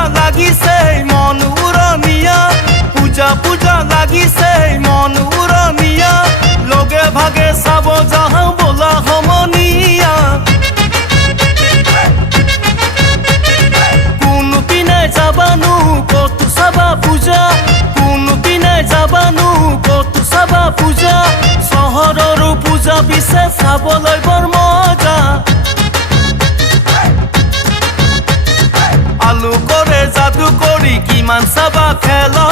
পূজা লাগিছে মন উৰণীয়া পূজা পূজা লাগিছে মন উৰণীয়া লগে ভাগে চাব যাওঁ বোলা সমনীয়া কোনপিনে যাবানো কতো চাবা পূজা কোনপিনে যাবানো কতো চাবা পূজা চহৰৰ পূজা পিছে চাবলৈ বৰ মজা আলু কৰে যাদু কৰি কিমান চাবা খেলা